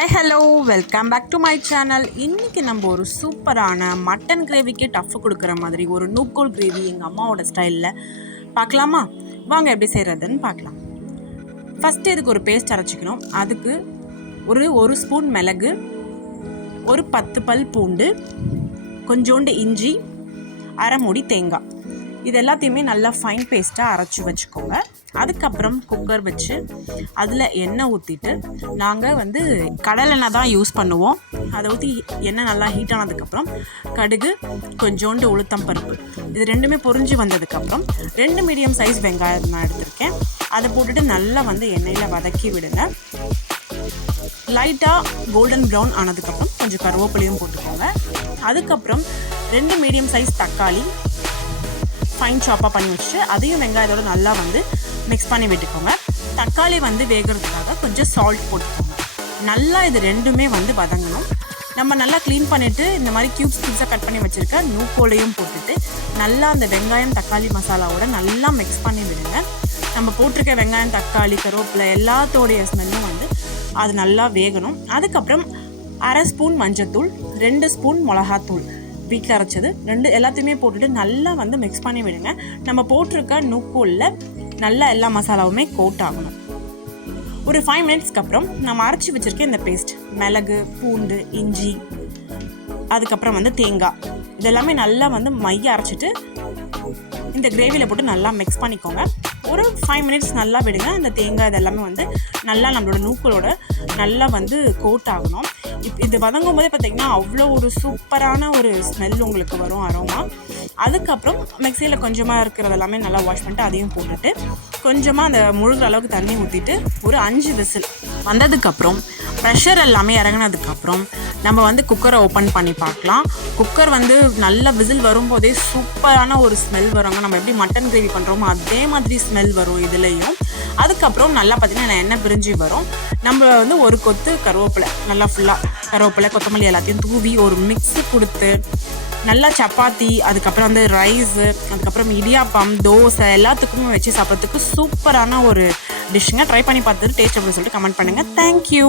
Hi hello welcome back to my channel. இன்றைக்கி நம்ம ஒரு சூப்பரான மட்டன் கிரேவிக்கு டஃப் கொடுக்குற மாதிரி ஒரு நூக்கோல் கிரேவி எங்கள் அம்மாவோட ஸ்டைலில் பார்க்கலாமா? வாங்க எப்படி செய்கிறதுன்னு பார்க்கலாம். ஃபஸ்ட்டு இதுக்கு ஒரு பேஸ்ட் அரைச்சிக்கணும். அதுக்கு ஒரு ஸ்பூன் மிளகு, ஒரு 10 பல் பூண்டு, கொஞ்சோண்டு இஞ்சி, அரை மூடி தேங்காய், இது எல்லாத்தையுமே நல்லா ஃபைன் பேஸ்ட்டாக அரைச்சி வச்சுக்கோங்க. அதுக்கப்புறம் குக்கர் வச்சு அதில் எண்ணெய் ஊற்றிட்டு, நாங்கள் கடலெண்ணெய் தான் யூஸ் பண்ணுவோம். அதை ஊற்றி எண்ணெய் நல்லா ஹீட் ஆனதுக்கப்புறம் கடுகு, கொஞ்சோண்டு உளுத்தம் பருப்பு, இது ரெண்டுமே பொரிஞ்சு வந்ததுக்கப்புறம் 2 மீடியம் சைஸ் வெங்காயம் நான் எடுத்திருக்கேன். அதை போட்டுட்டு நல்லா எண்ணெயில் வதக்கி விடுங்க. லைட்டாக கோல்டன் ப்ரௌன் ஆனதுக்கப்புறம் கொஞ்சம் கருவேப்பிலையும் போட்டுக்கோங்க. அதுக்கப்புறம் 2 மீடியம் சைஸ் தக்காளி ஃபைன் சாப்பாக பண்ணி வச்சுட்டு அதையும் வெங்காயத்தோடு நல்லா மிக்ஸ் பண்ணி விட்டுக்கோங்க. தக்காளி வேகிறதுக்காக கொஞ்சம் சால்ட் போட்டுக்கோங்க. நல்லா இது ரெண்டுமே வதங்கணும். நம்ம நல்லா க்ளீன் பண்ணிவிட்டு இந்த மாதிரி க்யூப்ஸாக கட் பண்ணி வச்சுருக்க நூக்கோலையும் போட்டுட்டு நல்லா அந்த வெங்காயம் தக்காளி மசாலாவோட நல்லா மிக்ஸ் பண்ணி விடுங்க. நம்ம போட்டிருக்க வெங்காயம் தக்காளி கருவேப்பிலை எல்லாத்தோடைய ஸ்மெல்லும் அது நல்லா வேகணும். அதுக்கப்புறம் அரை ஸ்பூன் மஞ்சத்தூள், 2 ஸ்பூன் மிளகாத்தூள் வீட்டில் அரைச்சது, எல்லாத்தையுமே போட்டுட்டு நல்லா மிக்ஸ் பண்ணி விடுங்க. நம்ம போட்டிருக்க நூக்கோலில் நல்லா எல்லா மசாலாவுமே கோட் ஆகணும். ஒரு 5 மினிட்ஸ்க்கு அப்புறம் நம்ம அரைச்சி வச்சுருக்க இந்த பேஸ்ட், மிளகு, பூண்டு, இஞ்சி, அதுக்கப்புறம் தேங்காய், இதெல்லாமே நல்லா மைய அரைச்சிட்டு இந்த கிரேவியில் போட்டு நல்லா மிக்ஸ் பண்ணிக்கோங்க. ஒரு 5 மினிட்ஸ் நல்லா விடுங்க. அந்த தேங்காய் இதெல்லாமே நல்லா நம்மளோட நூக்கலோட நல்லா கோட் ஆகணும். இது வதங்கும் போதே பார்த்திங்கன்னா அவ்வளோ ஒரு சூப்பரான ஒரு ஸ்மெல் உங்களுக்கு வரும், அரோமா. அதுக்கப்புறம் மிக்சியில் கொஞ்சமாக இருக்கிறது எல்லாமே நல்லா வாஷ் பண்ணிட்டு அதையும் போட்டுட்டு கொஞ்சமாக அந்த முழுகிற அளவுக்கு தண்ணி ஊற்றிட்டு ஒரு 5 விசில் வந்ததுக்கப்புறம் ப்ரெஷர் எல்லாமே இறங்கினதுக்கப்புறம் நம்ம குக்கரை ஓப்பன் பண்ணி பார்க்கலாம். குக்கர் நல்ல விசில் வரும்போதே சூப்பரான ஒரு ஸ்மெல் வருங்க. நம்ம எப்படி மட்டன் கிரேவி பண்ணுறோமோ அதே மாதிரி ஸ்மெல் வரும் இதுலேயும். அதுக்கப்புறம் நல்லா பார்த்திங்கன்னா எண்ணெய் பிரிஞ்சு வரும். நம்ம ஒரு கொத்து கருவேப்பிலை, நல்லா ஃபுல்லாக கருவேப்பிலை கொத்தமல்லி எல்லாத்தையும் தூவி ஒரு மிக்ஸு கொடுத்து நல்லா சப்பாத்தி, அதுக்கப்புறம் ரைஸு, அதுக்கப்புறம் இடியாப்பம், தோசை எல்லாத்துக்குமே வச்சு சாப்பிட்றதுக்கு சூப்பரான ஒரு டிஷ்ஷுங்க. ட்ரை பண்ணி பார்த்துட்டு டேஸ்ட் எப்படி சொல்லிட்டு கமெண்ட் பண்ணுங்கள். தேங்க்யூ.